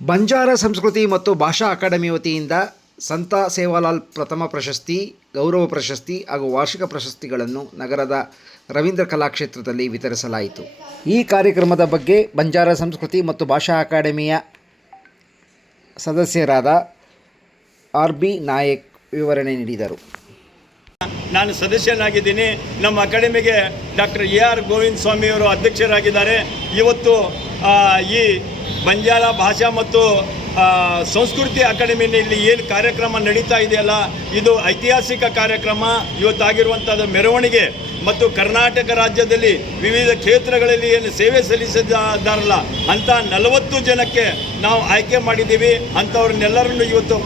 ಬಂಜಾರ ಸಂಸ್ಕೃತಿ ಮತ್ತು ಭಾಷಾ ಅಕಾಡೆಮಿ ವತಿಯಿಂದ ಸಂತ ಸೇವಾಲಾಲ್ ಪ್ರಥಮ ಪ್ರಶಸ್ತಿ, ಗೌರವ ಪ್ರಶಸ್ತಿ ಹಾಗೂ ವಾರ್ಷಿಕ ಪ್ರಶಸ್ತಿಗಳನ್ನು ನಗರದ ರವೀಂದ್ರ ಕಲಾಕ್ಷೇತ್ರದಲ್ಲಿ ವಿತರಿಸಲಾಯಿತು. ಈ ಕಾರ್ಯಕ್ರಮದ ಬಗ್ಗೆ ಬಂಜಾರ ಸಂಸ್ಕೃತಿ ಮತ್ತು ಭಾಷಾ ಅಕಾಡೆಮಿಯ ಸದಸ್ಯರಾದ ಆರ್ ಬಿ ನಾಯಕ್ ವಿವರಣೆ ನೀಡಿದರು. ನಾನು ಸದಸ್ಯನಾಗಿದ್ದೀನಿ. ನಮ್ಮ ಅಕಾಡೆಮಿಗೆ ಡಾಕ್ಟರ್ ಎ ಆರ್ ಗೋವಿಂದ ಸ್ವಾಮಿಯವರು ಅಧ್ಯಕ್ಷರಾಗಿದ್ದಾರೆ. ಇವತ್ತು ಈ ಬಂಜಾರ ಭಾಷಾ ಮತ್ತು ಸಂಸ್ಕೃತಿ ಅಕಾಡೆಮಿಯಲ್ಲಿ ಏನು ಕಾರ್ಯಕ್ರಮ ನಡೀತಾ ಇದೆಯಲ್ಲ, ಇದು ಐತಿಹಾಸಿಕ ಕಾರ್ಯಕ್ರಮ. ಇವತ್ತಾಗಿರುವಂಥದ್ದು ಮೆರವಣಿಗೆ ಮತ್ತು ಕರ್ನಾಟಕ ರಾಜ್ಯದಲ್ಲಿ ವಿವಿಧ ಕ್ಷೇತ್ರಗಳಲ್ಲಿ ಏನು ಸೇವೆ ಸಲ್ಲಿಸಿದ್ದಾರಲ್ಲ ಅಂಥ ನಲವತ್ತು ಜನಕ್ಕೆ ನಾವು ಆಯ್ಕೆ ಮಾಡಿದ್ದೀವಿ. ಅಂಥವ್ರನ್ನೆಲ್ಲರನ್ನು ಇವತ್ತು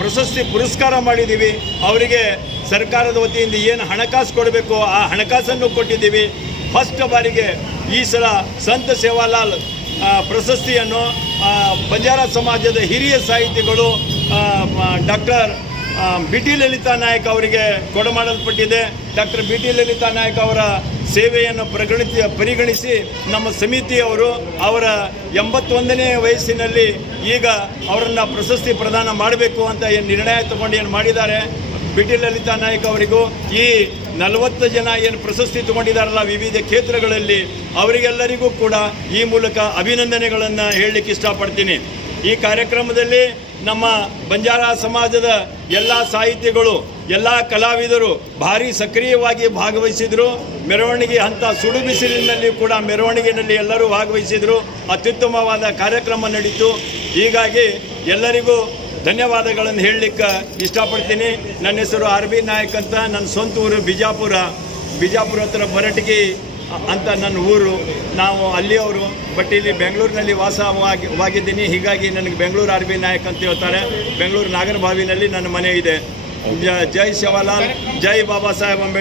ಪ್ರಶಸ್ತಿ ಪುರಸ್ಕಾರ ಮಾಡಿದ್ದೀವಿ. ಅವರಿಗೆ ಸರ್ಕಾರದ ವತಿಯಿಂದ ಏನು ಹಣಕಾಸು ಕೊಡಬೇಕು, ಆ ಹಣಕಾಸನ್ನು ಕೊಟ್ಟಿದ್ದೀವಿ. ಫಸ್ಟ್ ಬಾರಿಗೆ ಈ ಸಲ ಸಂತ ಸೇವಾಲಾಲ್ ಪ್ರಶಸ್ತಿಯನ್ನು ಬಂಜಾರ ಸಮಾಜದ ಹಿರಿಯ ಸಾಹಿತಿಗಳು doctor B T Lalitha Nayak ಅವರಿಗೆ ಕೊಡಮಾಡಲ್ಪಟ್ಟಿದೆ. Doctor B T Lalitha Nayak ಅವರ ಸೇವೆಯನ್ನು ಪರಿಗಣಿಸಿ ಪರಿಗಣಿಸಿ ನಮ್ಮ ಸಮಿತಿಯವರು ಅವರ ಎಂಬತ್ತೊಂದನೇ ವಯಸ್ಸಿನಲ್ಲಿ ಈಗ ಅವರನ್ನು ಪ್ರಶಸ್ತಿ ಪ್ರದಾನ ಮಾಡಬೇಕು ಅಂತ ಏನು ನಿರ್ಣಯ ತಗೊಂಡು ಏನು ಮಾಡಿದ್ದಾರೆ? ಬಿ ಟಿ ಲಲಿತಾ ನಾಯಕ್ ಅವರಿಗೂ ಈ ನಲವತ್ತು ಜನ ಏನು ಪ್ರಶಸ್ತಿ ತಗೊಂಡಿದ್ದಾರಲ್ಲ ವಿವಿಧ ಕ್ಷೇತ್ರಗಳಲ್ಲಿ, ಅವರಿಗೆಲ್ಲರಿಗೂ ಕೂಡ ಈ ಮೂಲಕ ಅಭಿನಂದನೆಗಳನ್ನು ಹೇಳಲಿಕ್ಕೆ ಇಷ್ಟಪಡ್ತೀನಿ. ಈ ಕಾರ್ಯಕ್ರಮದಲ್ಲಿ ನಮ್ಮ ಬಂಜಾರ ಸಮಾಜದ ಎಲ್ಲ ಸಾಹಿತಿಗಳು, ಎಲ್ಲ ಕಲಾವಿದರು ಭಾರಿ ಸಕ್ರಿಯವಾಗಿ ಭಾಗವಹಿಸಿದರು. ಮೆರವಣಿಗೆ ಹಂತ ಸುಡು ಬಿಸಿಲಿನಲ್ಲಿ ಕೂಡ ಮೆರವಣಿಗೆಯಲ್ಲಿ ಎಲ್ಲರೂ ಭಾಗವಹಿಸಿದರು. ಅತ್ಯುತ್ತಮವಾದ ಕಾರ್ಯಕ್ರಮ ನಡೀತು. ಹೀಗಾಗಿ ಎಲ್ಲರಿಗೂ ಧನ್ಯವಾದಗಳನ್ನು ಹೇಳಲಿಕ್ಕೆ ಇಷ್ಟಪಡ್ತೀನಿ. ನನ್ನ ಹೆಸರು ಆರ್ ಬಿ ನಾಯಕ್ ಅಂತ. ನನ್ನ ಸ್ವಂತ ಊರು ಬಿಜಾಪುರ. ಬಿಜಾಪುರ ಹತ್ರ ಬರಟಗಿ ಅಂತ ನನ್ನ ಊರು. ನಾವು ಅಲ್ಲಿಯವರು, ಬಟ್ ಇಲ್ಲಿ ಬೆಂಗಳೂರಿನಲ್ಲಿ ವಾಸವಾಗಿ ವಾಗಿದ್ದೀನಿ ಹೀಗಾಗಿ ನನಗೆ ಬೆಂಗಳೂರು ಆರ್ ಬಿ ನಾಯಕ್ ಅಂತ ಹೇಳ್ತಾರೆ. ಬೆಂಗಳೂರು ನಾಗರಭಾವಿನಲ್ಲಿ ನನ್ನ ಮನೆ ಇದೆ. ಜ- ಜೈ ಶಿವಲಾಲ್, ಜೈ ಬಾಬಾ ಸಾಹೇಬ್ ಅಂಬೇಡ್ಕರ್.